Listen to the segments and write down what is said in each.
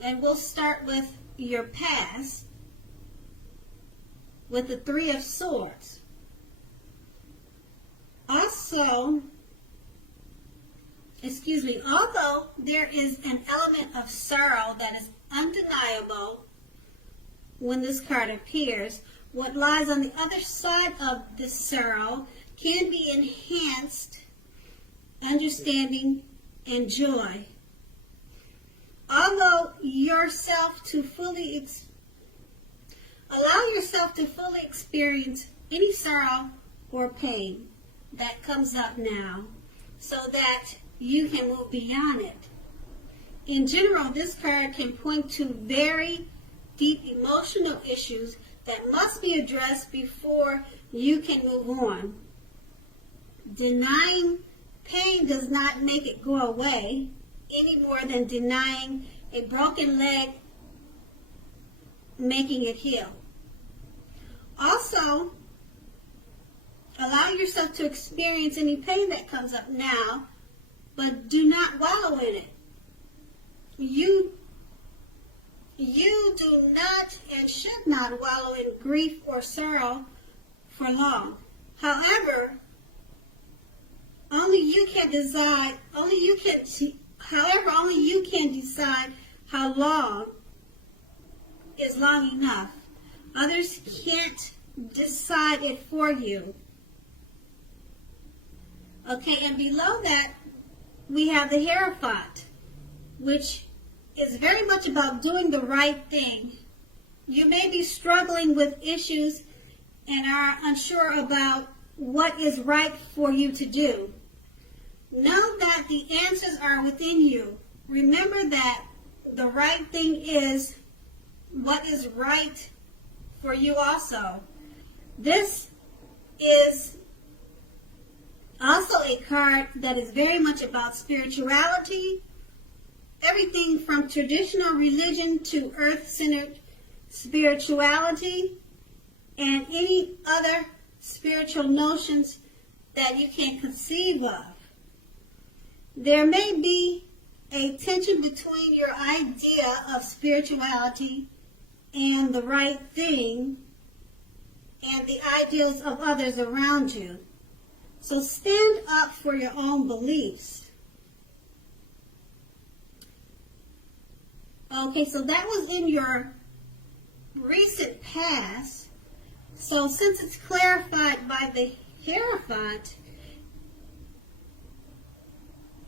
And we'll start with your past with the Three of Swords. Also, although there is an element of sorrow that is undeniable when this card appears, what lies on the other side of this sorrow can be enhanced understanding and joy. Allow yourself to fully experience any sorrow or pain that comes up now so that you can move beyond it. In general, this card can point to very deep emotional issues that must be addressed before you can move on. Denying pain does not make it go away any more than denying a broken leg making it heal. Also, allow yourself to experience any pain that comes up now, but do not wallow in it. You do not and should not wallow in grief or sorrow for long. However, only you can decide how long is long enough. Others can't decide it for you. Okay, and below that, we have the Hierophant, which is very much about doing the right thing. You may be struggling with issues and are unsure about what is right for you to do. Know that the answers are within you. Remember that the right thing is what is right for you also. This is also a card that is very much about spirituality, everything from traditional religion to earth-centered spirituality and any other spiritual notions that you can conceive of. There may be a tension between your idea of spirituality and the right thing and the ideals of others around you. So stand up for your own beliefs. Okay, so that was in your recent past. So since it's clarified by the Hierophant,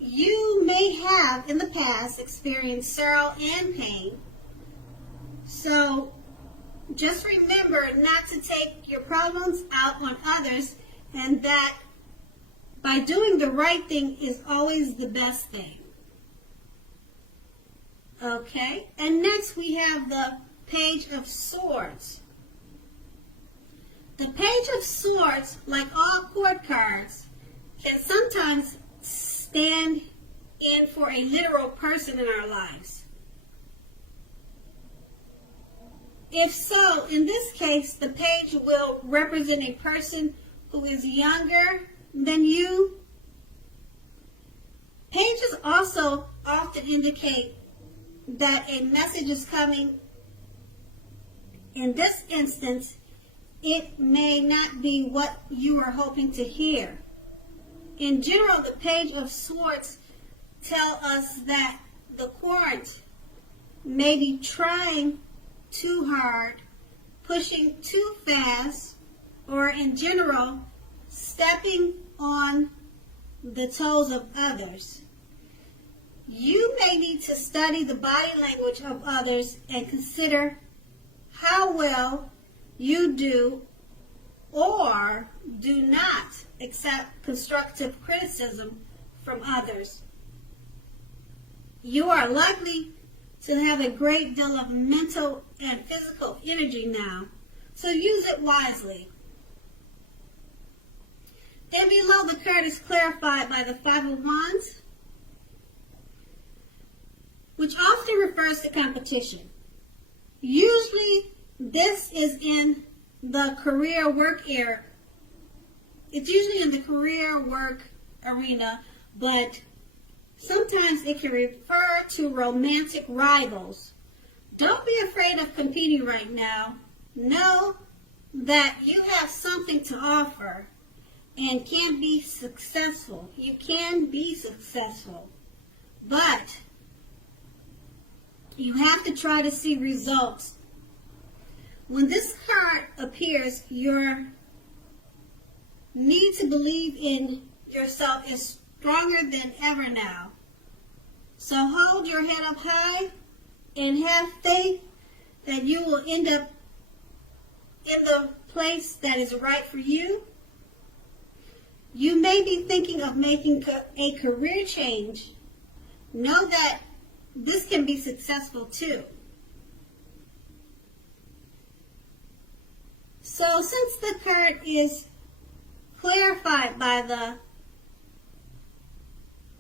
you may have in the past experienced sorrow and pain. So just remember not to take your problems out on others, and that by doing the right thing is always the best thing. Okay, and next we have the Page of Swords. The Page of Swords, like all court cards, can sometimes stand in for a literal person in our lives. If so, in this case, the page will represent a person who is younger than you. Pages also often indicate that a message is coming. In this instance, it may not be what you were hoping to hear. In general, the Page of Swords tell us that the court may be trying too hard, pushing too fast, or in general, stepping on the toes of others. You may need to study the body language of others and consider how well you do or do not accept constructive criticism from others. You are likely to have a great deal of mental and physical energy now, so use it wisely. Then below, the card is clarified by the Five of Wands, which often refers to competition. Usually, this is in the career work area. It's usually in the career work arena, but sometimes it can refer to romantic rivals Don't be afraid of competing right now. Know that you have something to offer and can be successful. You can be successful. But you have to try to see results. When this card appears, your need to believe in yourself is stronger than ever now. So hold your head up high and have faith that you will end up in the place that is right for you. You may be thinking of making a career change. Know that this can be successful too. So since the card is clarified by the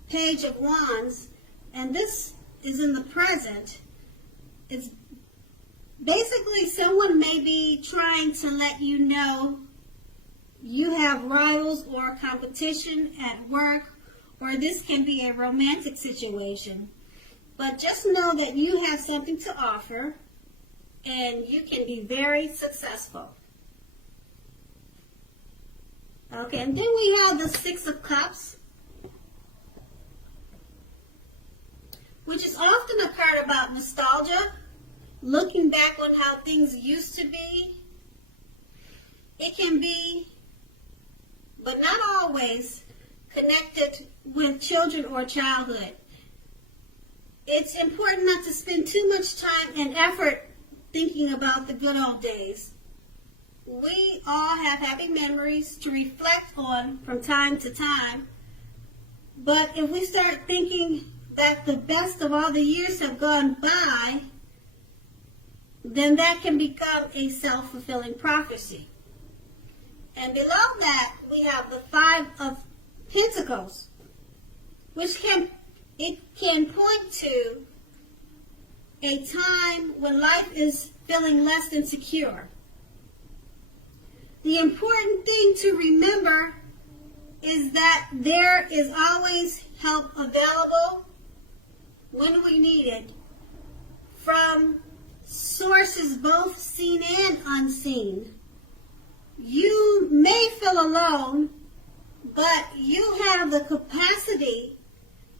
Page of Wands, and this is in the present, it's basically someone may be trying to let you know you have rivals or competition at work, or this can be a romantic situation. But just know that you have something to offer and you can be very successful. Okay, and then we have the Six of Cups, which is often a card about nostalgia, looking back on how things used to be. It can be, but not always, connected with children or childhood. It's important not to spend too much time and effort thinking about the good old days. We all have happy memories to reflect on from time to time, but if we start thinking that the best of all the years have gone by, then that can become a self-fulfilling prophecy. And below that, we have the Five of Pentacles, which can point to a time when life is feeling less than secure. The important thing to remember is that there is always help available when we need it from sources both seen and unseen. You may feel alone, but you have the capacity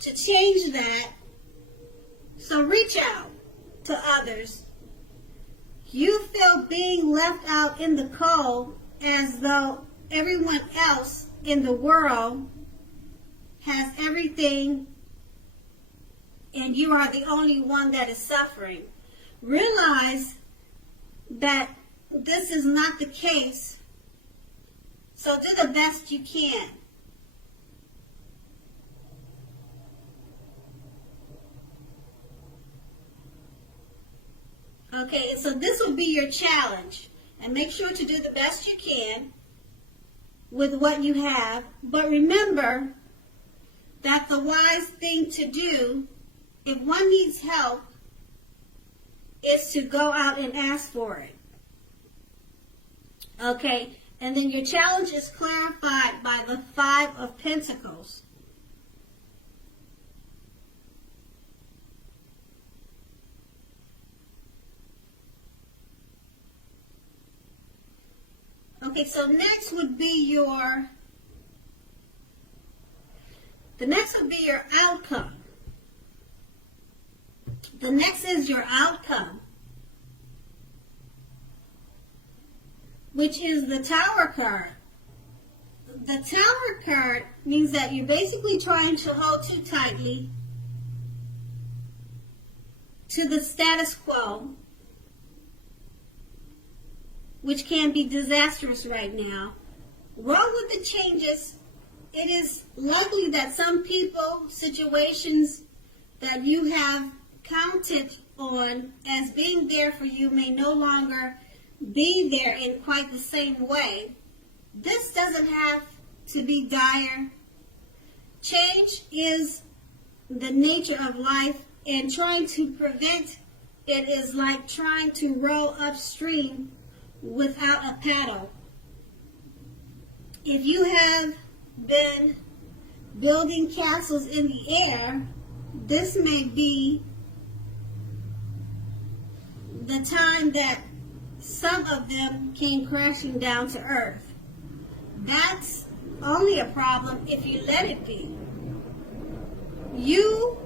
to change that. So reach out to others. You feel being left out in the cold as though everyone else in the world has everything and you are the only one that is suffering. Realize that this is not the case. So do the best you can. Okay, so this will be your challenge. And make sure to do the best you can with what you have. But remember that the wise thing to do, if one needs help, is to go out and ask for it. Okay, and then your challenge is clarified by the Five of Pentacles. Okay, so next would be your outcome. The next is your outcome, which is the Tower card. The Tower card means that you're basically trying to hold too tightly to the status quo, which can be disastrous right now. Roll with the changes. It is likely that some people, situations that you have counted on as being there for you may no longer be there in quite the same way. This doesn't have to be dire. Change is the nature of life, and trying to prevent it is like trying to row upstream without a paddle. If you have been building castles in the air, this may be the time that some of them came crashing down to earth. That's only a problem if you let it be. You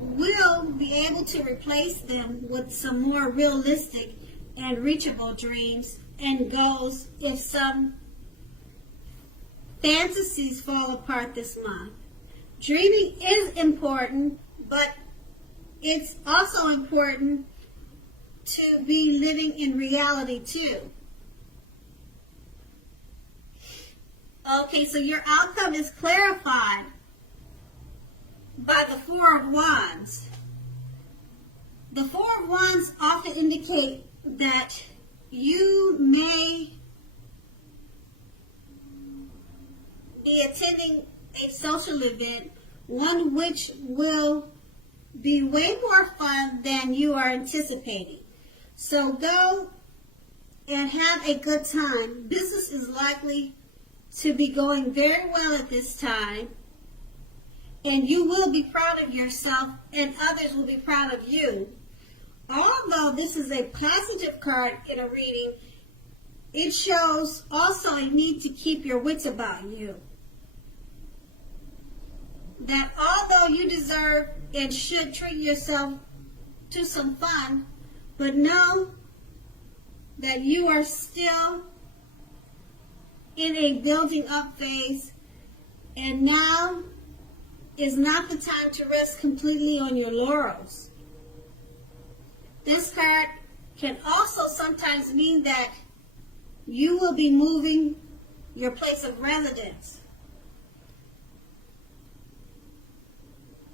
will be able to replace them with some more realistic and reachable dreams and goals if some fantasies fall apart this month. Dreaming is important, but it's also important to be living in reality too. Okay, so your outcome is clarified by the Four of Wands. The Four of Wands often indicate that you may be attending a social event, one which will be way more fun than you are anticipating. So go and have a good time. Business is likely to be going very well at this time, and you will be proud of yourself and others will be proud of you. Although this is a positive card in a reading, it shows also a need to keep your wits about you. That although you deserve and should treat yourself to some fun, but know that you are still in a building up phase, and now is not the time to rest completely on your laurels. This card can also sometimes mean that you will be moving your place of residence.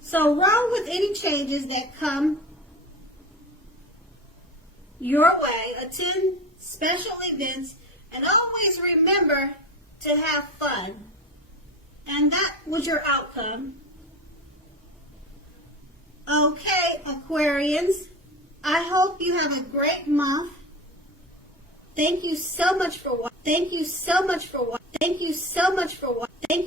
So roll with any changes that come your way, attend special events, and always remember to have fun. And that was your outcome. Okay, Aquarians, I hope you have a great month. Thank you so much for watching. Thank you so much for watching. Thank you so much for watching. Thank you.